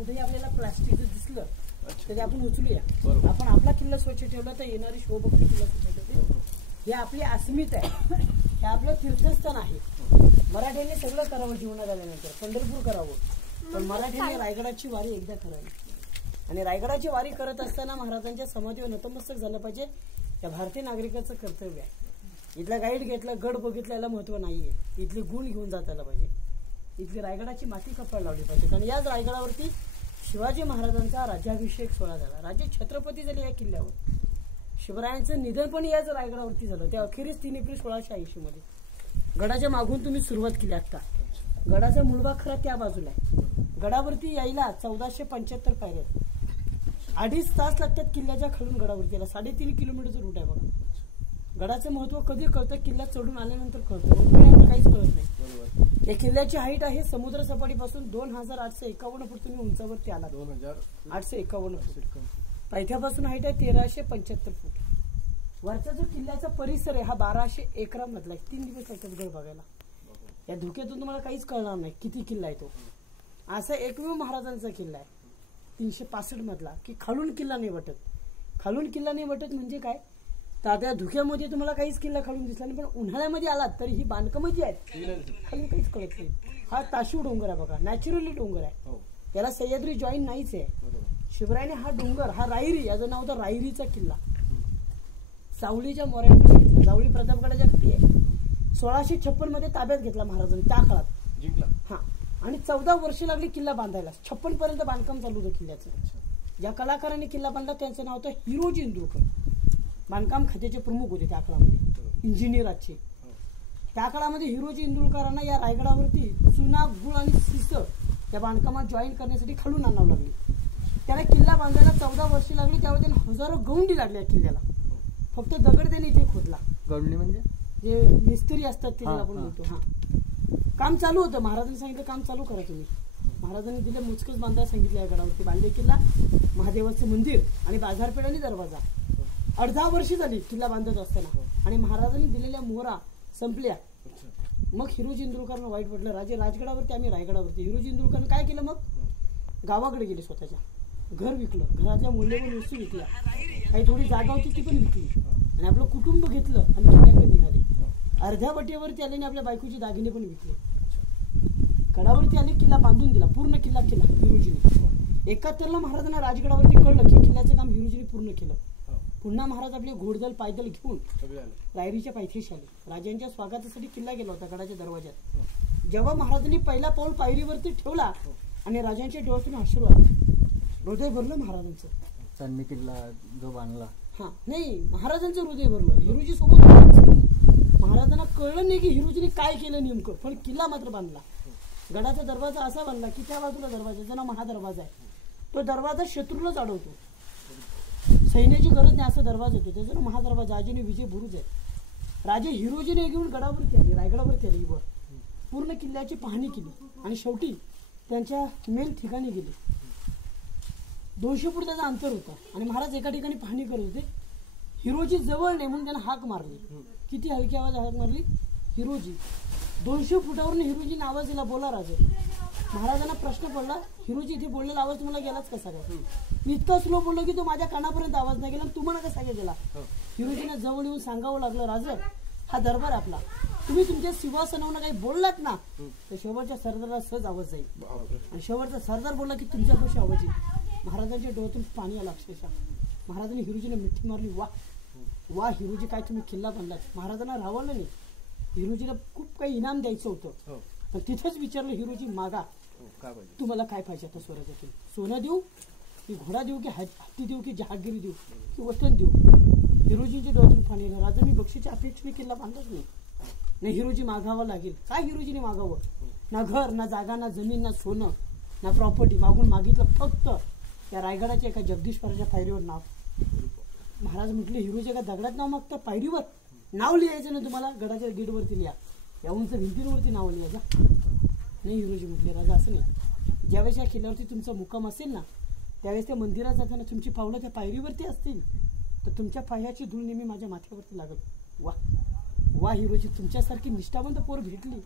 कुठेही आपल्याला प्लास्टिक दिसलं तरी आपण उचलूया. आपण आपला किल्ला स्वच्छ ठेवला तर येणारी शोभक्ती किल्ला स्वच्छ ठेवते. हे आपली अस्मिता आहे, हे आपलं तीर्थस्थान आहे. मराठ्यांनी सगळं करावं जीवनात आल्यानंतर, पंढरपूर करावं, पण मराठ्यांनी रायगडाची वारी एकदा करावी. आणि रायगडाची वारी करत असताना महाराजांच्या समाधीवर नतमस्तक झालं पाहिजे. या भारतीय नागरिकाचं कर्तव्य आहे. इथला गाईड घेतला, गड बघितला, याला महत्व नाहीये. इथले गुण घेऊन जातायला पाहिजे. इथली रायगडाची माती कपाळ लावली पाहिजे. आणि याच रायगडावरती शिवाजी महाराजांचा राज्याभिषेक सोहळा झाला. राजे छत्रपती झाले या किल्ल्यावर. शिवरायांचं निधन पण याच रायगडावरती झालं. ते अखेरीस 3 एप्रिल 1680 मध्ये. गडाच्या मागून तुम्ही सुरुवात केली. आता गडाचा मूळभाग खरा त्या बाजूला आहे. गडावरती यायला 1475 पायऱ्या, 2.5 तास लागतात किल्ल्याच्या खालून गडावरती यायला. 3.5 किलोमीटरचं रूट आहे बघा. गडाचं महत्व कधी कळतं? किल्ला चढून आल्यानंतर कळतं, उतरल्यानंतर काहीच कळत नाही. या किल्ल्याची हाईट आहे समुद्र सपाटीपासून 2851 फूट. तुम्ही उंचावरती आला 2851 फूट. पायथ्यापासून हाईट आहे 1375 फूट. वरचा जो किल्ल्याचा परिसर आहे हा 1200 एकरामधला आहे. 3 दिवस लागतात गड बघायला. या धुक्यातून तुम्हाला काहीच कळणार नाही किती किल्ला आहे तो. असा एकमेव महाराजांचा किल्ला आहे 365 मधला, की खालून किल्ला नाही वाटत. खालून किल्ला नाही वाटत म्हणजे काय? तर त्या धुक्यामध्ये तुम्हाला काहीच किल्ला खालून दिसला नाही, पण उन्हाळ्यामध्ये आलात तरी ही बांधकामं जी आहेत खालून काहीच कळत नाही. हा ताशू डोंगर आहे बघा, नॅचरली डोंगर आहे. याला सह्याद्री जॉईन नाहीच आहे. शिवरायाने हा डोंगर, हा रायरी, याचं नाव होतं रायरीचा किल्ला. सावळीच्या मोऱ्यांकडे घेतला. सावळी प्रतापगडाच्या खाली आहे. 1656 मध्ये ताब्यात घेतला महाराजांनी. त्या काळात जिंकला. हा, आणि 14 वर्ष लागली किल्ला बांधायला. 56 पर्यंत बांधकाम चालू होतं किल्ल्याचं. ज्या कलाकारांनी किल्ला बांधला त्यांचं नाव होतं हिरोजी इंदुरकर. बांधकाम खात्याचे प्रमुख होते त्या काळामध्ये, इंजिनियर आजचे. त्या काळामध्ये हिरोजी इंदुरकरांना या रायगडावरती चुना, गुळ आणि शिस या बांधकामात जॉईन करण्यासाठी खालून आणावं लागली. त्याला किल्ला बांधायला 14 वर्षे लागली. त्यावर त्यांना हजारो गवंडी लागल्या किल्ल्याला. फक्त दगड त्यांनी इथे खोदला. गवंडी म्हणजे जे मिस्त्री असतात ते आपण म्हणतो. हा, काम चालू होतं. महाराजांनी सांगितलं काम चालू करा तुम्ही. महाराजांनी दिले मोजकच बांधायला सांगितलं. या गडावरती बांधले किल्ला, महादेवाचं मंदिर आणि बाजारपेठ आणि दरवाजा. 18 वर्षे झाली किल्ला बांधत असताना, आणि महाराजांनी दिलेल्या मोहरा संपल्या. मग हिरोजी इंदुरकरांना वाईट वाटलं. राजे राजगडावरती, आम्ही रायगडावरती. हिरोजी इंदुरकरांनी काय केलं? मग गावाकडे गेले. स्वतःच्या घर विकलं, घरातल्या मूल्यवान वस्तू विकल्या, काही थोडी जागा होती ती पण विकली, आणि आपलं कुटुंब घेतलं आणि किल्ल्याकडे निघाले. अर्ध्या वाटेवरती आले आणि आपल्या बायकोची दागिने पण विकले. गडावरती आले, किल्ला बांधून दिला. पूर्ण किल्ला केला हिरोजीने. 71ला महाराजांना राजगडावरती कळलं की किल्ल्याचं काम हिरोजीने पूर्ण केलं. पुन्हा महाराज आपले घोडदल पायदल घेऊन रायरीच्या पायथ्याशी आले. राजांच्या स्वागतासाठी किल्ला गेला होता गडाच्या दरवाज्यात. जेव्हा महाराजांनी पहिला पाऊल पायरीवरती ठेवला आणि राजांच्या डोळ्यातून अश्रू आले. हृदय भरलं महाराजांचं. त्यांनी किल्ला जो बांधला, हा नाही, महाराजांचं हृदय भरलं. हिरोजी सोबत महाराजांना कळलं नाही की हिरोजीने काय केलं नेमकं, पण किल्ला मात्र बांधला. गडाचा दरवाजा असा बांधला की त्या बाजूला दरवाजा, नाव महादरवाजा आहे. तो दरवाजा शत्रूलाच अडवतो. सैन्याची गरज नाही असा दरवाजा होतो. त्याचा नाव महादरवाजा. आजीने विजय बुरुज आहे. राजे हिरोजीने घेऊन गडावरती आले, रायगडावरती आले. वर पूर्ण किल्ल्याची पाहणी केली आणि शेवटी त्यांच्या मेन ठिकाणी गेले. 200 फूट त्याचं अंतर होतं आणि महाराज एका ठिकाणी पाहणी करत होते. हिरोजी जवळ नाही म्हणून त्यांना हाक मारली. किती हलकी आवाज हाक मारली? हिरोजी. 200 फुटावरून हिरोजीने आवाज दिला, बोला राजे. महाराजांना प्रश्न पडला, हिरोजी इथे बोललेला आवाज तुम्हाला गेलाच कसा काय? मी इतका स्लो बोललो की तो माझ्या कानापर्यंत आवाज नाही गेला, तुम्हाला कसा काय गेला? हिरोजीने जवळ येऊन सांगावं लागलं, राजे हा दरबार आपला, तुम्ही तुमच्या सिंहासनावर काही बोललात ना तर शेवटच्या सरदाराला सहज आवाज जाईल. आणि शेवटचा सरदार बोलला की तुमच्यापाशी आवाज येईल. महाराजांच्या डोळ्यातून पाणी आलं अक्षरशः. महाराजांनी हिरोजीने मिठी मारली. वा वा हिरोजी, काय तुम्ही किल्ला बांधलात. महाराजांना रावलं नाही. हिरोजीला खूप काही इनाम द्यायचं होतं, पण तिथेच विचारलं, हिरोजी मागा, तुम्हाला काय पाहिजे आता स्वराज्यातून? सोनं देऊ की घोडा देऊ की हत्ती देऊ की जहागिरी देऊ की वतन देऊ? हिरोजींच्या डोळ्यातून पाणी आलं. राजा मी बक्षीच्या अपेक्षेने किल्ला बांधत नाही. हिरोजी मागावं लागेल. काय हिरोजीने मागावं? ना घर, ना जागा, ना जमीन, ना सोनं, ना प्रॉपर्टी. मागून मागितलं फक्त त्या रायगडाच्या एका जगदीश्वराच्या पायरीवर नाव. महाराज म्हटले, हिरोजी का दगडात नाव मागता? पायरीवर नाव लिहायचं ना तुम्हाला, गडाच्या गेटवरती लिहा, या उंच भिंतींवरती नाव लिहायचं नाही. हिरोजी म्हटले, राजा असं नाही. ज्यावेळेस या किल्ल्यावरती तुमचा मुक्काम असेल ना, त्यावेळेस त्या मंदिरात जाताना तुमची पावलं त्या पायरीवरती असतील तर तुमच्या पायाची धूळ नेहमी माझ्या माथ्यावरती लागल. वा वा हिरोजी, तुमच्यासारखी निष्ठावंत पोर भेटली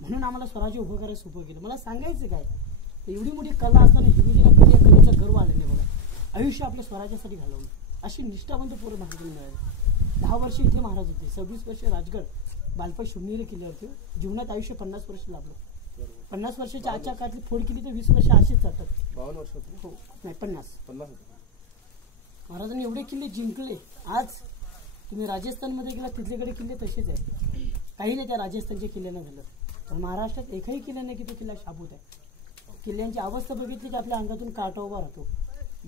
म्हणून आम्हाला स्वराज्य उभं करायला सोपं केलं. मला सांगायचं काय, एवढी मोठी कला असताना हिरोजीला कधी या कलेचा गर्व आलेला नाही बघा. आयुष्य आपल्या स्वराज्यासाठी घालवलं. अशी निष्ठावंत पोरं महाराजांनी मिळाली. 10 वर्ष इथे महाराज होते, 26 वर्ष राजगड, बालपण शिवनेरी किल्ल्यावरती. जीवनात आयुष्य 50 वर्ष लाभलं. 50 वर्षाच्या आजच्या काळातली फोड केली तर 20 वर्ष असेच जातात. 52 वर्ष हो नाही 50. महाराजांनी एवढे किल्ले जिंकले. आज तुम्ही राजस्थानमध्ये गेला तिथलेकडे किल्ले तसेच आहेत. काही नाही त्या राजस्थानचे किल्ल्यानं झालं. पण महाराष्ट्रात एकही किल्ला नाही की तो किल्ला शाबूत आहे. किल्ल्यांची अवस्था बघितली की आपल्या अंगातून काटा उभा राहतो,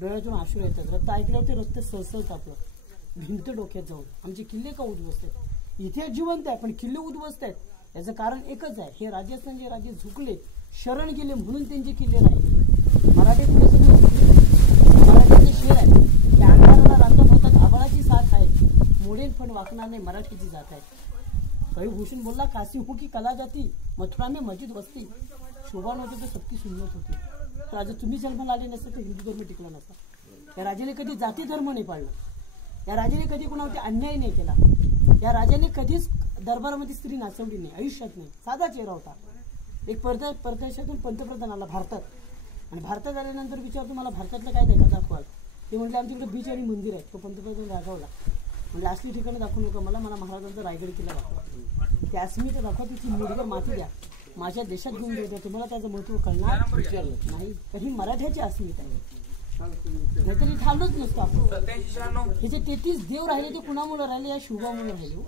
डोळ्यातून अश्रू येतात, रक्त ऐकल्यावरती रक्त सळसळत आपलं, भिंत डोक्यात जाऊन. आमचे किल्ले का उद्ध्वस्त आहेत? इथे जिवंत आहे पण किल्ले उद्ध्वस्त आहेत. याचं कारण एकच आहे, हे राजस्थानचे राजे झुकले, शरण गेले म्हणून त्यांचे किल्ले राहिले. मराठी मराठीचे शेर आहे की अंधाराला रात्र होतात, आबाळाची साथ आहे, मोडेल पण वाकणार नाही, मराठीची जात आहे. कवी भूषण बोलला, काशी हो की कला जाती, मथुरा में मस्जिद वस्ती, शोभा नव्हती तर सबकी सुन्नत होती. तर आज तुम्ही जन्माला आले नसते तर हिंदू धर्म टिकला नसता. या राजाने कधी जाती धर्म नाही पाळला. या राजाने कधी कोणावरती अन्याय नाही केला. या राजाने कधीच दरबारामध्ये स्त्री नाचवली नाही, आयुष्यात नाही. साधा चेहरा होता. एक परदेशातून पंतप्रधान आला भारतात, आणि भारतात आल्यानंतर विचार तुम्हाला भारतातलं काय दाखवाल? ते म्हटले आमच्याकडे बीच आणि मंदिर आहे. तो पंतप्रधान रागावला, म्हणजे असली ठिकाणं दाखवू नका मला महाराजांचा रायगड किल्ला दाखवा. ते अस्मिता दाखवा, तिची मुडगर माती द्या, माझ्या देशात घेऊन द्या, तुम्हाला त्याचं महत्व कळणार नाही. तर ही मराठ्याची अस्मिता आहे. नाहीतरी ठालच नसतो आपण. हे जे 33 देव राहिले ते कुणामुळे राहिले? या शिवबामुळे राहिले.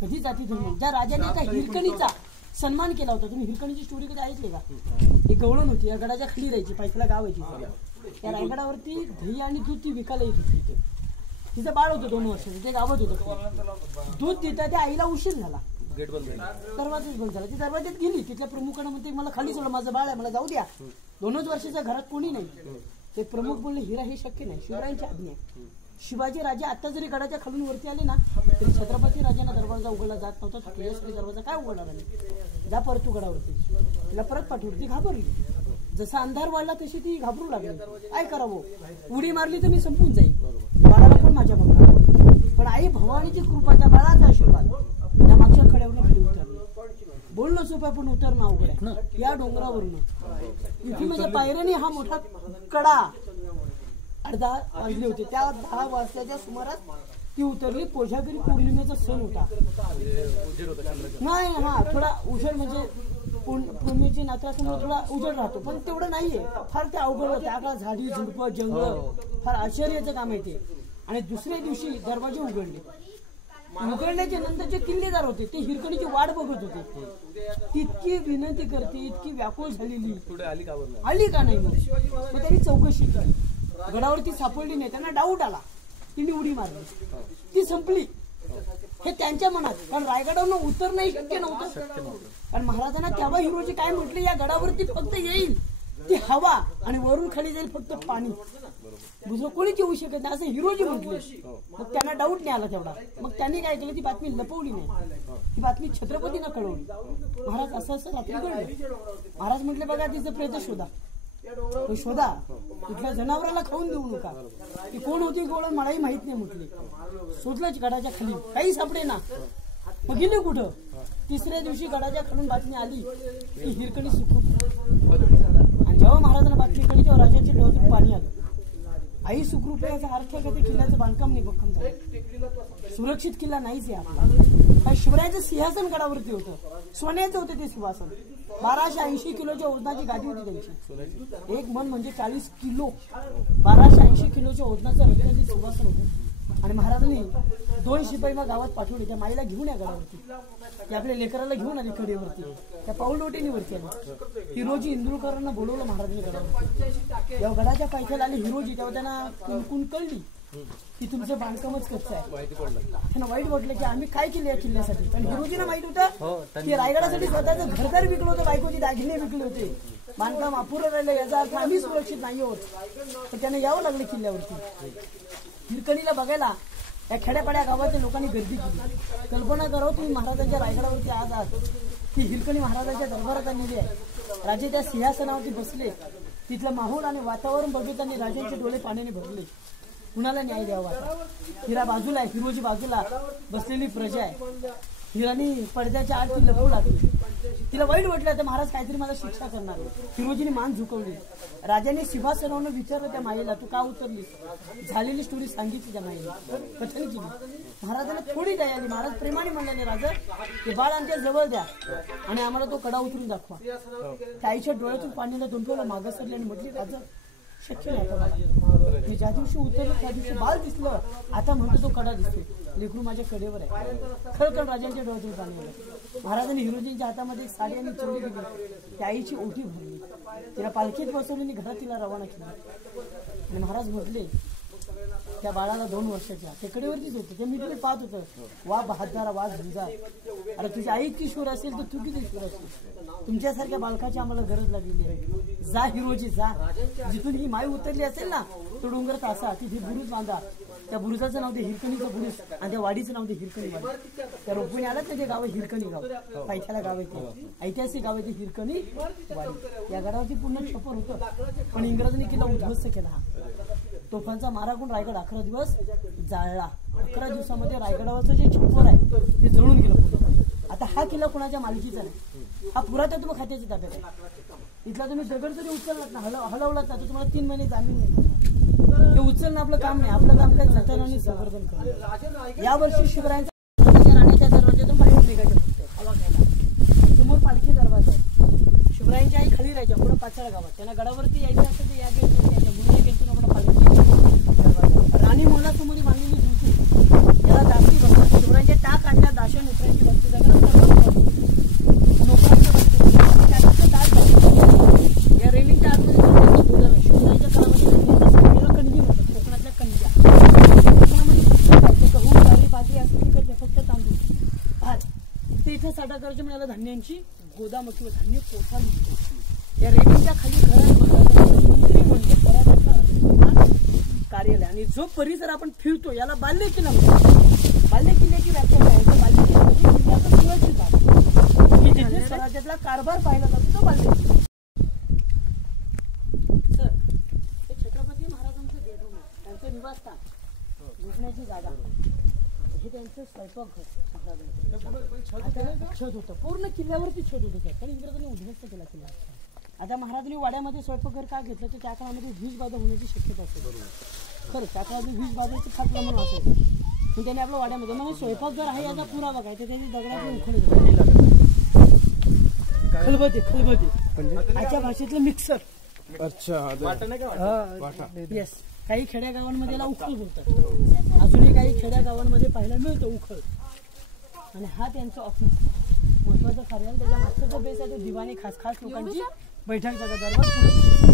कधी जाती धर्म. ज्या राजाने एका हिरकणीचा सन्मान केला होता, तुम्ही हिरकणीची स्टोरी कधी ऐकली का? एक गवळण होती, या गडाच्या खाली राहायची, पायथ्याला गाव व्हायची. त्या रायगडावरती दही आणि दूध ती विकायला येत होती. इथे तिचं बाळ होतं 2 वर्षाचं, ते गावात होतं. दूध देता त्या आईला उशीर झाला, दरवाजाच बंद झाला. ती दरवाज्यात गेली, तिथल्या प्रमुखांना म्हणते मला खाली सोडलं, माझं बाळ आहे, मला जाऊ द्या. 2च वर्षाच्या घरात कोणी नाही. ते प्रमुख बोलले हिरा हे शक्य नाही, शिवरायांची आज्ञा आहे. शिवाजी राजे आता जरी गडाच्या खालून वरती आले ना तरी छत्रपती राजांना दरवाजा उघडला जात नव्हता. तुझ्यासाठी दरवाजा काय उघडणार नाही, जा परत तू गडावरती. तिला परत पाठवली, ती घाबरली. जसा अंधार वाढला तशी ती घाबरू लागली. काय करावं, उडी मारली तर मी संपून जाईल, बाळाला पण माझ्या बघणार. पण आई भवानीची कृपा, त्या बाळाचा आशीर्वाद, त्या मागच्या कड्यावरून खाली उतरली. बोलणं सोपं पण उतरणं अवघड आहे. या डोंगरावरून इथे माझ्या पायऱ्याने हा मोठा कडा 10:30 वाजले होते. त्या 10 वाजल्याच्या सुमारास ती उतरली. कोजागिरी पौर्णिमेचा सण होता. नाही हा थोडा उजेड, म्हणजे पौर्णिमेची नात्रासमोर थोडा उजेड राहतो, पण तेवढं नाहीये. फार ते अवघड होते. आकाश, झाडी, झुडपं, जंगल, फार आश्चर्याचं काम आहे ते. आणि दुसऱ्या दिवशी दरवाजे उघडले. उघडल्याच्या नंतर जे किल्लेदार होते ते हिरकणीची वाट बघत होते. तितकी विनंती करते, इतकी व्याकुळ झालेली, आली का नाही. मग त्यांनी चौकशी केली, गडावरती सापडली नाही. त्यांना डाऊट आला, तिने उडी मारली, ती संपली. हे त्यांच्या मनात, कारण रायगडावरून उतरणंही शक्य नव्हतं. कारण महाराजांना तेव्हा हिरोजी काय म्हटले, या गडावरती फक्त येईल ती हवा आणि वरून खाली जाईल फक्त पाणी, दुसरं कोणीच येऊ शकत नाही, असं हिरोजी म्हटले. मग त्यांना डाऊट नाही आला तेवढा. मग त्यांनी काय केलं, ती बातमी लपवली नाही, ती बातमी छत्रपतींना कळवली. महाराज असं असं रात्री घडलं. महाराज म्हटले बघा तिचं प्रेत शोधा, शोधा, कुठल्या जनावराला खाऊन देऊ नका. ती कोण होती गोळण मलाही माहित नाही म्हटली. शोधलंच गडाच्या खाली, काही सापडे ना. मग गेले कुठं? 3ऱ्या दिवशी गडाच्या खालून बातमी आली की हिरकणी सुखरूप. आणि जेव्हा महाराजांना बातमी कळली तेव्हा राजांच्या डोळ्यातून पाणी आलं. आई सुखरूप आहे याचा अर्थ का ते किल्ल्याचं बांधकाम नाही भक्कम झालं, सुरक्षित किल्ला नाहीच आहे आपला. शिवरायाचं सिंहासन गडावरती होतं, सोन्याचं होतं ते सिंहासन. 1280 किलोच्या वजनाची गादी होती त्यांची. एक मन म्हणजे 40 किलो, 1280 किलोच्या वजनाचं रत्नाचं सिंहासन होतं. आणि महाराजांनी 2 शिपाई मग गावात पाठवले, त्या माईला घेऊन या गडावरती. ते आपल्या लेकराला घेऊन आली कडेवरती, त्या पाऊलवटीने वरती आली. हिरोजी इंदुरकरांना बोलवलं महाराजांनी गडावरती. जेव्हा गडाच्या पायथ्याला आले हिरोजी, तेव्हा त्यांना कुणकुण कळली की तुमचं बांधकामच कच्चं आहे. त्यांना वाईट वाटलं की आम्ही काय केलं या किल्ल्यासाठी. पण हिरोजीला माहित होतं की रायगडासाठी स्वतःचं घरदार विकलं होतं, बायकोचे दागिने विकले होते, बांधकाम अपुरं राहिलं, याचा अर्थ आम्ही सुरक्षित नाही आहोत. तर त्यांना यावं लागलं किल्ल्यावरती. हिरकणीला बघायला या खेड्यापाड्या गावाच्या लोकांनी गर्दी केली. कल्पना करा तुम्ही महाराजांच्या रायगडावरती आज आहात, ती हिरकणी महाराजांच्या दरबारात आलेली आहे. राजे त्या सिंहासनावरती बसले. तिथलं माहोल आणि वातावरण बघितल्याने राजांचे डोळे पाण्याने भरले. कुणाला न्याय द्यावा? हिरा बाजूला आहे, हिरोजी बाजूला, बसलेली प्रजा आहे. हिराणी पडद्याच्या आत ती लपू लागली. तिला वाईट वाटलं तर महाराज काहीतरी मला शिक्षा करणार. हिरोजीने मान झुकवली. राजाने सिंहासनावरून विचारलं त्या माईला, तू का उतरलीस? झालेली स्टोरी सांगितली त्या माईला, कथन केली. महाराजांना थोडी दया आली. महाराज प्रेमाने म्हणले, राजा ते बाळ आमच्या जवळ द्या आणि आम्हाला तो कडा उतरून दाखवा. त्या आईच्या डोळ्यातून पाण्याला दोन मागं सरले आणि म्हटली, राजा शक्य नाही. मी ज्या दिवशी उतरलो त्या दिवशी बाळ दिसलं, आता म्हणतो तो कडा दिसतोय. लेकरू माझ्या कडेवर आहे. खरखर राजांच्या डोळ्यातून पाणी आलं. महाराजांनी हिरोजींच्या हातामध्ये एक साडी आणि चोरी दिली. त्या आईची ओटी भरली. तिला पालखीत बसवली आणि घरात तिला रवाना केली. आणि महाराज म्हटले, त्या बाळाला 2 वर्षाच्या ते कडेवरतीच होते. ते मी तुम्ही पाहत होतं, वा बहादरा वा झुंजा. अरे तुझी आई इतकी शूर असेल तर तू किती शूर असेल. तुमच्यासारख्या बालकाची आम्हाला गरज लागलेली आहे. जा हिरोजी जा. जिथून ही माई उतरली असेल ना, तो डोंगर तासा तिथे बुरुज बांधा. त्या बुरुजाचं नाव दे हिरकणीचं बुरुज आणि त्या वाडीचं नाव दे हिरकणी वाडी. त्या रोपणी आलात ना ते गाव हिरकणी गाव, पैठ्याला गाव आहे. ऐतिहासिक गाव आहे ते हिरकणी वाडी. या गडावरती पूर्ण छप्पर होतं, पण इंग्रजांनी किल्ला उद्ध्वस्त केला. तोफांचा मारा करून रायगड 11 दिवस जाळला. 11 दिवसामध्ये रायगडावरचं जे छप्पर आहे ते जळून गेलं पूर्ण. आता हा किल्ला कोणाच्या मालकीचा नाही, हा पुरातत्व खात्याच्या ताब्यात आहे. इथला तुम्ही दगड जरी उचललात ना, हलवलात ना, तर तुम्हाला 3 महिने जामीन नाही. हे उचलणं आपलं काम नाही. आपलं काम काय जतन आणि संवर्धन करणं. यावर्षी शिवरायांच्या राणीच्या दरवाज्यातून बाहेर निघायचं हवा घ्यायला. समोर पालखी दरवाजा आहे. शिवरायांची आई खाली राहायच्या पुढे पाचाळा गावात. त्यांना गडावरती यायचं असेल तर या गेटवरती यायच्या. मुली गेटतून आपण पालखी दरवाजा. राणी मोलासमोर बांधलेली होती, याला दासी बसतात. शिवरायांच्या टाक काढल्या दाशन उतरायची बसती जागा लोकांच्या बसती. या रेलिंगच्या आतमध्ये शिवरायांच्या काळामध्ये कणगी म्हणतात, कोकणातल्या कणग्या. कोकणामध्ये गहू ज्वारी बाजरी असं पिकत फक्त तांदूळ भात. ते इथं साठा करायचे म्हणजे धान्यांची गोदाम किंवा धान्य कोठा मिळतो. या रेलिंगच्या खाली मंत्री म्हणतो कार्यालय. आणि जो परिसर आपण फिरतो याला बाल्य किल्ला म्हणतो. बाल्य किल्ल्याची व्याख्या काय? बाल्य किल्ला म्हणजे किल्ल्याचा सुरक्षित भाग की जिथे स्वराज्यातला कारभार पाहिला जातो तो बाल्य किल्ला. सर, हे छत्रपती महाराजांचं बेडरूम आहे, त्यांचं निवासस्थान, झोपण्याची जागा, हे त्यांचं स्वयंपाकघर. छत होतं पूर्ण किल्ल्यावरती छत होतं सर, पण इंग्रजांनी उद्ध्वस्त केला किल्ला. आता महाराजांनी वाड्यामध्ये स्वयंपाकघर का घेतलं तर त्या काळामध्ये वीज बाधा होण्याची शक्यता असते. खरं त्या काळामध्ये वीज बाधेचं फार प्रमाण असायचं, पण त्याने आपल्या वाड्यामध्ये म्हणजे स्वयंपाकघर आहे याचा पुरावा काय, त्याची दगडाची उखळी खलबते खलबते आजच्या भाषेतलं मिक्सर. अच्छा, येस. काही खेड्या गावांमध्ये याला उखळ बोलतात. अजूनही काही खेड्या गावांमध्ये पाहायला मिळतं उखळ. आणि हा त्यांचं ऑफिस, महत्वाचं कार्यालय. त्याच्या मागचं जो बेस आहे ते दिवाणी, खास खास लोकांची बैठक जागा, दरबार.